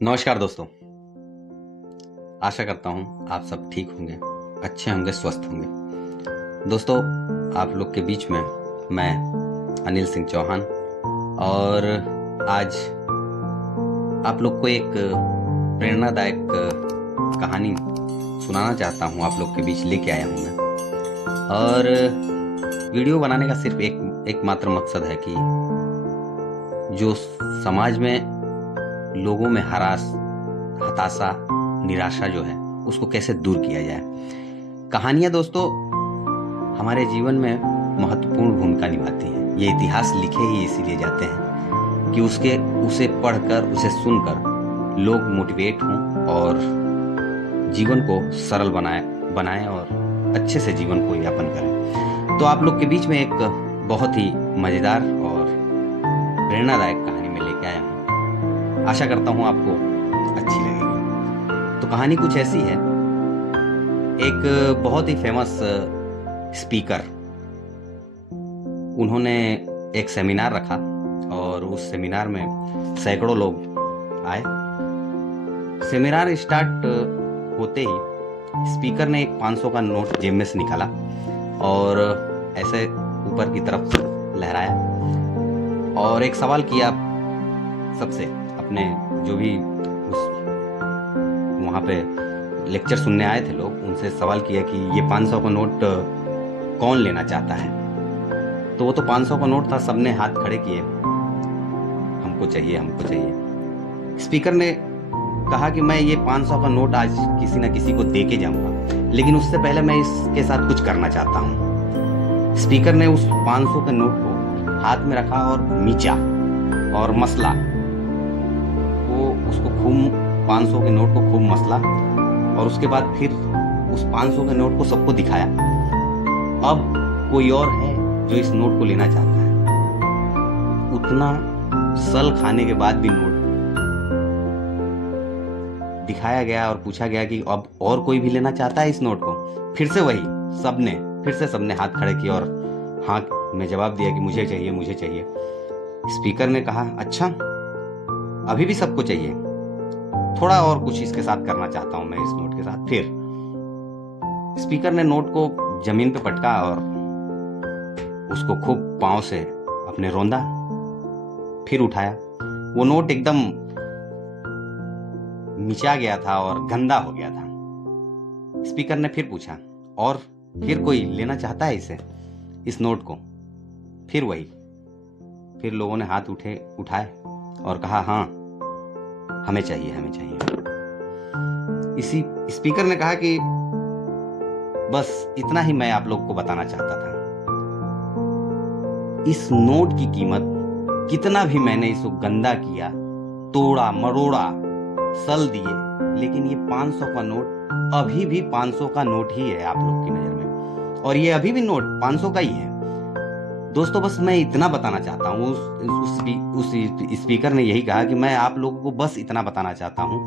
नमस्कार दोस्तों। आशा करता हूँ आप सब ठीक होंगे, अच्छे होंगे, स्वस्थ होंगे। दोस्तों, आप लोग के बीच में मैं अनिल सिंह चौहान और आज आप लोग को एक प्रेरणादायक कहानी सुनाना चाहता हूँ। आप लोग के बीच लेके आया हूँ मैं। और वीडियो बनाने का सिर्फ एकमात्र मकसद है कि जो समाज में लोगों में हताशा, निराशा जो है उसको कैसे दूर किया जाए। कहानियां दोस्तों हमारे जीवन में महत्वपूर्ण भूमिका निभाती हैं। ये इतिहास लिखे ही इसीलिए जाते हैं कि उसे पढ़कर, उसे सुनकर लोग मोटिवेट हों और जीवन को सरल बनाएं और अच्छे से जीवन को यापन करें। तो आप लोग के बीच में एक बहुत ही मज़ेदार और प्रेरणादायक कहानी में लेके आया हूँ। आशा करता हूँ आपको अच्छी लगेगी। तो कहानी कुछ ऐसी है। एक बहुत ही फेमस स्पीकर, उन्होंने एक सेमिनार रखा और उस सेमिनार में सैकड़ों लोग आए। सेमिनार स्टार्ट होते ही स्पीकर ने एक 500 का नोट जेब में से निकाला और ऐसे ऊपर की तरफ लहराया और एक सवाल किया सबसे, अपने जो भी वहाँ पे लेक्चर सुनने आए थे लोग, उनसे सवाल किया कि ये 500 का नोट कौन लेना चाहता है। तो वो तो 500 का नोट था, सबने हाथ खड़े किए, हमको चाहिए, हमको चाहिए। स्पीकर ने कहा कि मैं ये 500 का नोट आज किसी न किसी को दे के जाऊंगा, लेकिन उससे पहले मैं इसके साथ कुछ करना चाहता हूँ। स्पीकर ने उस 500 के नोट को हाथ में रखा और मीचा और मसला, उसको खूब 500 के नोट को खूब मसला और उसके बाद फिर उस 500 के नोट को सबको दिखाया। अब कोई और है जो इस नोट को लेना चाहता है। उतना सल खाने के बाद भी नोट दिखाया गया और पूछा गया कि अब और कोई भी लेना चाहता है इस नोट को। फिर से वही सबने हाथ खड़े किए और हाँ में जवाब दिया कि मुझे चाहिए, मुझे चाहिए। स्पीकर ने कहा, अच्छा अभी भी सबको चाहिए, थोड़ा और कुछ इसके साथ करना चाहता हूं मैं इस नोट के साथ। फिर स्पीकर ने नोट को जमीन पे पटका और उसको खूब पांव से अपने रौंदा, फिर उठाया। वो नोट एकदम मिचा गया था और गंदा हो गया था। स्पीकर ने फिर पूछा, और फिर कोई लेना चाहता है इस नोट को? फिर वही, फिर लोगों ने हाथ उठाए और कहा, हाँ हमें चाहिए, हमें चाहिए। इसी स्पीकर ने कहा कि बस इतना ही मैं आप लोग को बताना चाहता था। इस नोट की कीमत कितना भी मैंने इसको गंदा किया, तोड़ा मरोड़ा, सल दिए, लेकिन ये 500 का नोट अभी भी 500 का नोट ही है आप लोग की नजर में, और ये अभी भी नोट 500 का ही है। दोस्तों, बस मैं इतना बताना चाहता हूँ। उस स्पीकर ने यही कहा कि मैं आप लोगों को बस इतना बताना चाहता हूँ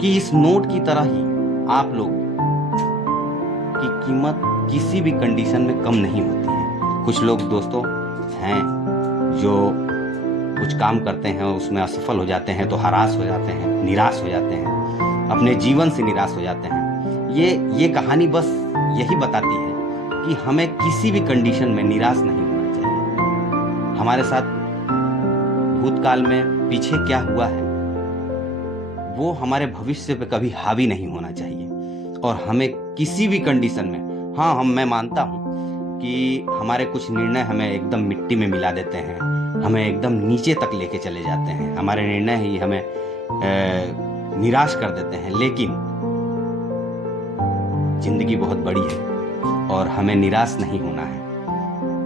कि इस नोट की तरह ही आप लोग की कीमत किसी भी कंडीशन में कम नहीं होती है। कुछ लोग दोस्तों हैं जो कुछ काम करते हैं, उसमें असफल हो जाते हैं तो हराश हो जाते हैं, निराश हो जाते हैं, अपने जीवन से निराश हो जाते हैं। ये कहानी बस यही बताती है कि हमें किसी भी कंडीशन में निराश नहीं होना चाहिए। हमारे साथ भूतकाल में पीछे क्या हुआ है वो हमारे भविष्य पे कभी हावी नहीं होना चाहिए, और हमें किसी भी कंडीशन में, मैं मानता हूँ कि हमारे कुछ निर्णय हमें एकदम मिट्टी में मिला देते हैं, हमें एकदम नीचे तक लेके चले जाते हैं, हमारे निर्णय ही हमें निराश कर देते हैं, लेकिन जिंदगी बहुत बड़ी है और हमें निराश नहीं होना है।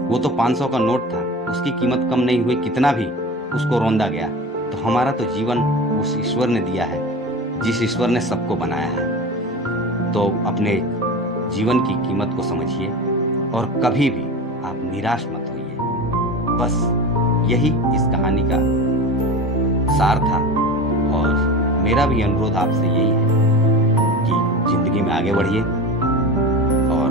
वो तो 500 का नोट था, उसकी कीमत कम नहीं हुई, कितना भी उसको रौंदा गया, तो हमारा तो जीवन उस ईश्वर ने दिया है, जिस ईश्वर ने सबको बनाया है। तो अपने जीवन की कीमत को समझिए और कभी भी आप निराश मत होइए। बस यही इस कहानी का सार था, और मेरा भी अनुरोध आपसे यही है कि जिंदगी में आगे बढ़िए और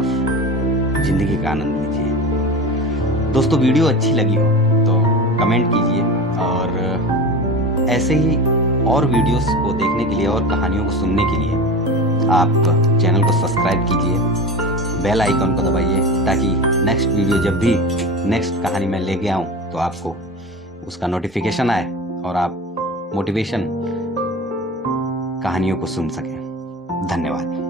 जिंदगी का आनंद लीजिए। दोस्तों, वीडियो अच्छी लगी हो तो कमेंट कीजिए और ऐसे ही और वीडियोस को देखने के लिए और कहानियों को सुनने के लिए आप चैनल को सब्सक्राइब कीजिए, बेल आइकन को दबाइए, ताकि नेक्स्ट वीडियो जब भी नेक्स्ट कहानी मैं लेके आऊँ तो आपको उसका नोटिफिकेशन आए और आप मोटिवेशन कहानियों को सुन सकें। धन्यवाद।